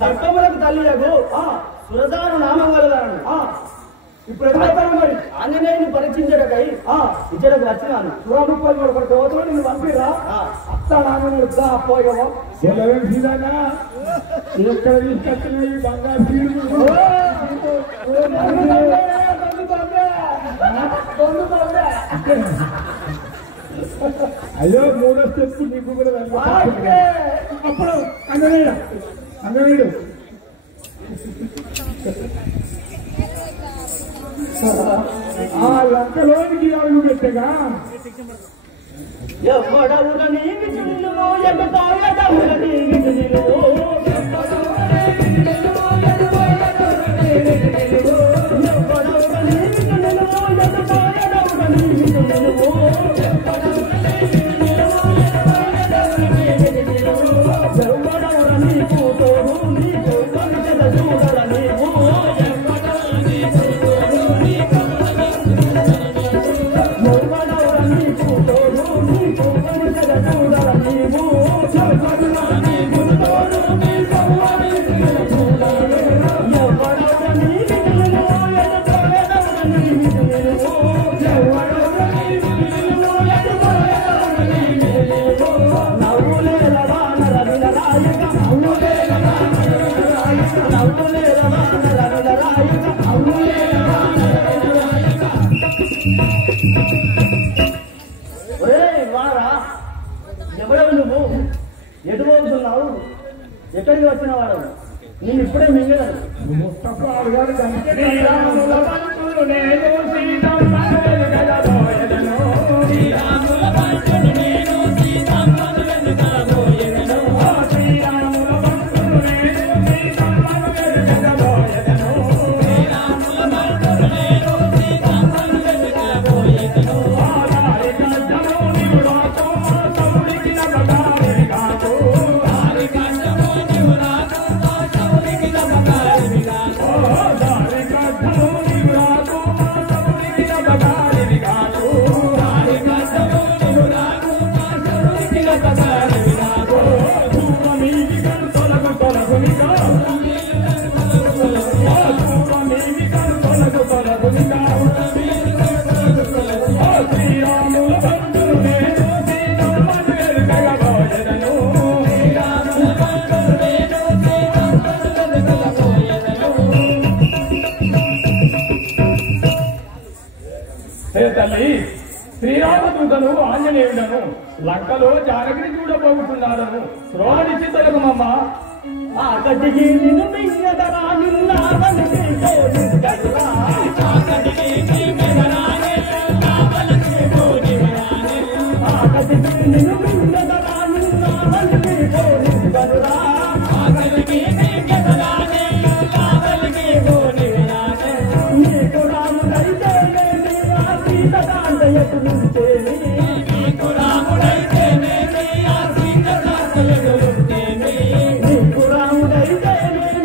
కర్తములకు తల్లిలకు సురదాను నామం గలదాను. ఇప్పుడు మరి ఆంజనేయుని పరీక్షించడకై ఇచ్చరకు వచ్చినాను. సురాముప్పలు ఒకటి దోతలో నేను పంపిరా అత్త నామను పోయావా ఎక్కడ తీసుకొచ్చినవి బంగారు అయ్యో మూడో స్టెప్ నీకు కూడా అప్పుడు అంగనీడు ఆ లంకలోనికి అడుగు పెట్టగా ఎవడవున నీకు చున్నుమో ఎగతాయడవున నీకు చున్నుమో ఎటుపోతున్నావు? ఎక్కడికి వచ్చిన వాడు నేను ఇప్పుడే మింగలను. తల్లి శ్రీరామదూతను ఆంజనేయుడను లంకలో జానకిని చూడబోతున్నాడను ద్రోణించి తొలగమమ్మ. ఆకటికి నిన్ను మింగదరా నిన్నావనికి తోడుగరా ఆకటికి మింగదరానే కావలసి కోడివరానే ఆకటికి నిన్ను మింగదరా నిన్నావనికి తోడుగరా ఆకటికి మింగదరానే కావలసి కోడివరానే నీకు రాముడైతే నీ సీత కాంతయకులుంటే నీకు రాముడైతే నీ సీత కాంతయకులుంటే నీకు రాముడైతే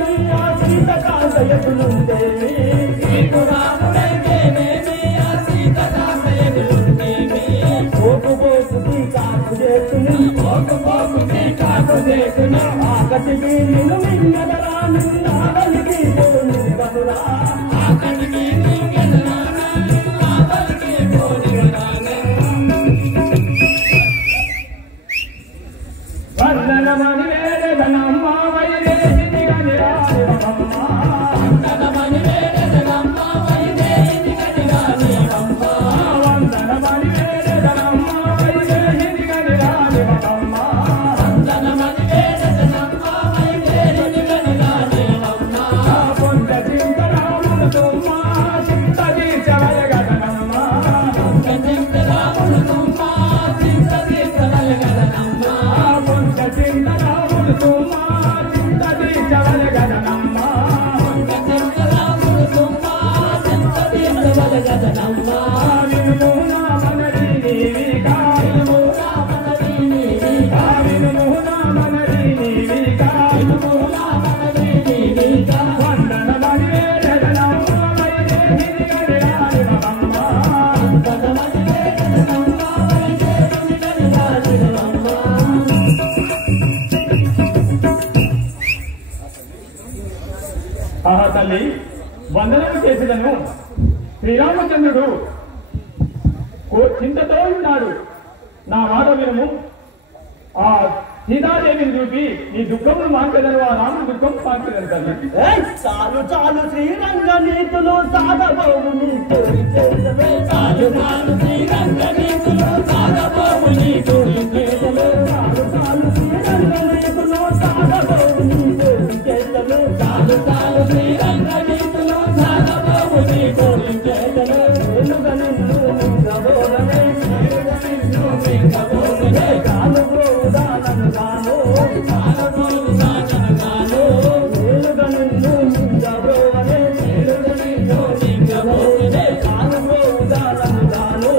నీ సీత కాంతయకులుంటే నీకు రాముడైతే నీ సీత కాంతయకులుంటే పోకు పోకు కాకు చేతును పోకు పోకు కాకు చేతును ఆకటికి నిన్ను మింగదరా నిన్నావలికి పోను బదురా ఆకటికి మింగదరా వందనమని వేదనమ్మ వైదేహిని గనిరానివమ్మ వందనమని వేదనమ్మ వైదేహిని గనిరానివమ్మ వందనమని వేదనమ్మ వైదేహిని గనిరానివమ్మ వందనమని వేదనమ్మ వైదేహిని గనిరానివమ్మ తల్లి వందనము చేసేదను. శ్రీరామచంద్రుడు చింతతో ఉన్నాడు. నా మాట వినము. ఆ సీతాదేవిని చూపి నీ దుఃఖమును మాంకెదను, ఆ రాముడు దుఃఖం మాంకెదను తల్లి. చాలు చాలు శ్రీరంగ నీతులు సాగబోవు నీకు చాలు చాలు శ్రీరంగ నీతులు సాగబోవు నీకు చాలు చాలు శ్రీరంగ నీతులు సాగబోవు నీకు చాలు చాలు శ్రీరంగ నీతులు సాగబోవు నీకు వెలుగ నిన్ను మింగబోదనే నిన్ను మింగబోదనే కాలు గోదానను గాను కాలు గోదానను గాను వెలుగ నిన్ను మింగబోదనే వెలుగ నిన్ను మింగబోదనే కాలు గోదానను గాను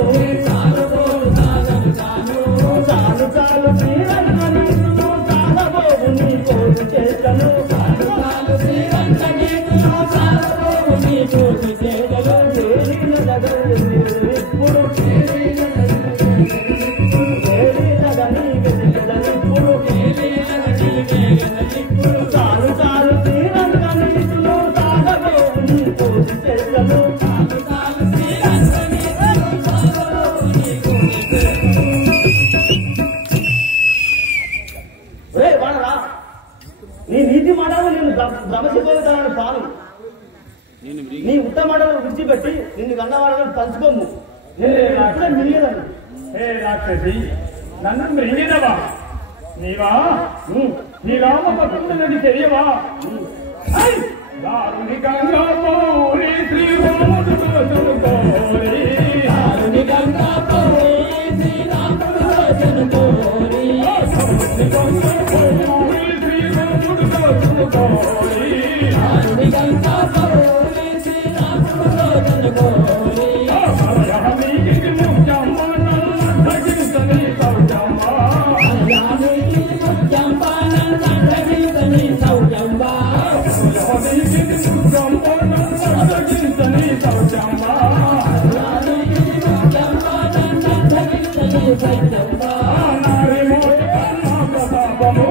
కాలు గోదానను గాను చాలు చాలు శ్రీరంగ నీతులు సాగబోవు నీకు చేతను చాలు చాలు శ్రీరంగ నీతులు సాగబోవు నీకు చేతను చేరిన జగన్ని ఇప్పుడు చాలు చాలు శ్రీరంగ నీతులు సాగబోవు నీకు చేతను చాలు చాలు శ్రీరంగ నీతులు సాగబోవు నీకు రే వాడరా నీ నీతి మాటలు నేను భ్రమసిపోతానని పాలు నీ ఉత్త మాటలు విడిచిపెట్టి నిన్ను కన్నవాడని పంచుకోము. నేను ఎప్పుడే మిగిలేదని. హే రాక్షసి, నన్ను మృంగినవా నీవా? నీ రామ భక్తుడిని తెలియవా? దారుణికంగా పోరి శ్రీరాముడు కోరి, దారుణికంగా పోరి శ్రీరాముడు కోరి, దారుణికంగా పోరి శ్రీరాముడు కోరి, దారుణికంగా పోరి శ్రీరాముడు కోరి. అయానికి ముఖ్యమ్మ నన్నగించని సౌజమ్మ, అయానికి ముఖ్యమ్మ నన్నగించని సౌజమ్మ, అయానికి ముఖ్యమ్మ నన్నగించని సౌజమ్మ, అయానికి ముఖ్యమ్మ నన్నగించని సౌజమ్మ. నారి మోటి కన్నా ప్రతాపము,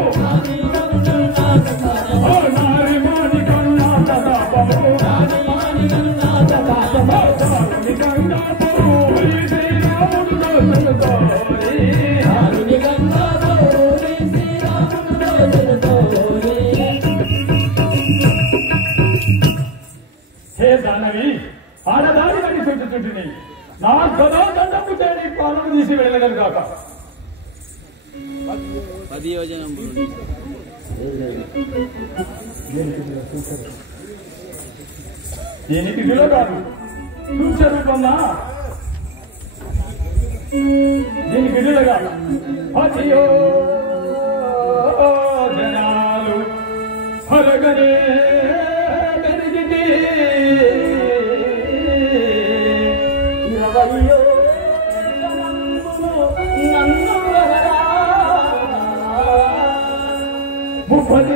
నారి మాని కన్నా ప్రతాపము, నారి మాని కన్నా ప్రతాపము. దారుణికంగా పోరి శ్రీరాముడు కోరి, దారుణికంగా పోరి శ్రీరాముడు కోరి. హే దానవి, ఆడదాని అని చుట్టుచుంటిని నా గదా దండపు చేరి పాలను తీసి వెళ్ళగలను కాక. 10 యోజనం దీనికి విలువ కాదు, సూక్ష్మ రూపంగా దీనికి విలువ కాదు. 10 యోజనాలు హరగనే పెరిగితే 20 నన్ను వదరా 30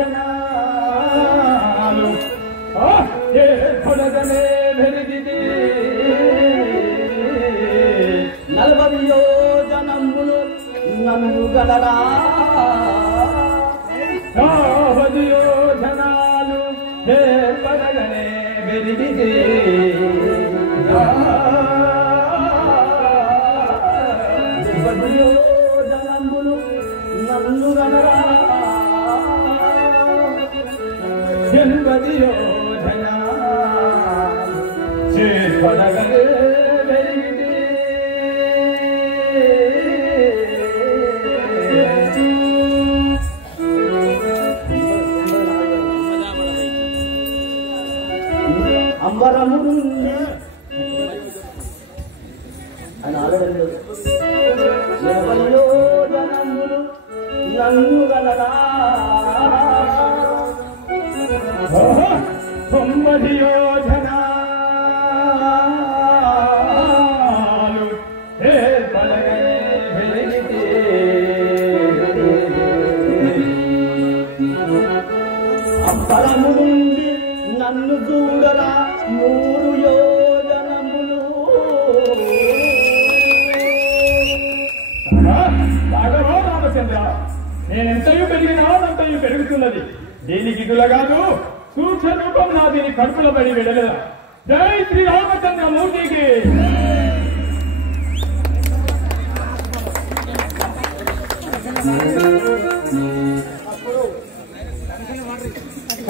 యోజనాలు హరగనే పెరిగితే 40 యోజనములు నన్ను గలరా 50 యోజనాలు పడగనే పెరిగితే 20 యోజనములు నన్ను గలరా 80 యోజనా పడగనే పెరిగితే అంబరము నుండి అని ఆలోచన 70 యోజనములు నన్ను గలరా 90 యోజనాలు అంబరము నుండి నన్ను చూడరా 100 యోజనములు. రాఘవో రామచంద్ర, నేనెంతయు పెరిగినా అంతయు పెరుగుతున్నది. దీనికి గులగాదు సూక్ష్మ రూపం నా దీని కడుపులో పడి విడలేదా. జై శ్రీ రామచంద్ర మూర్తికి.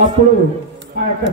అప్పుడు ఆ యొక్క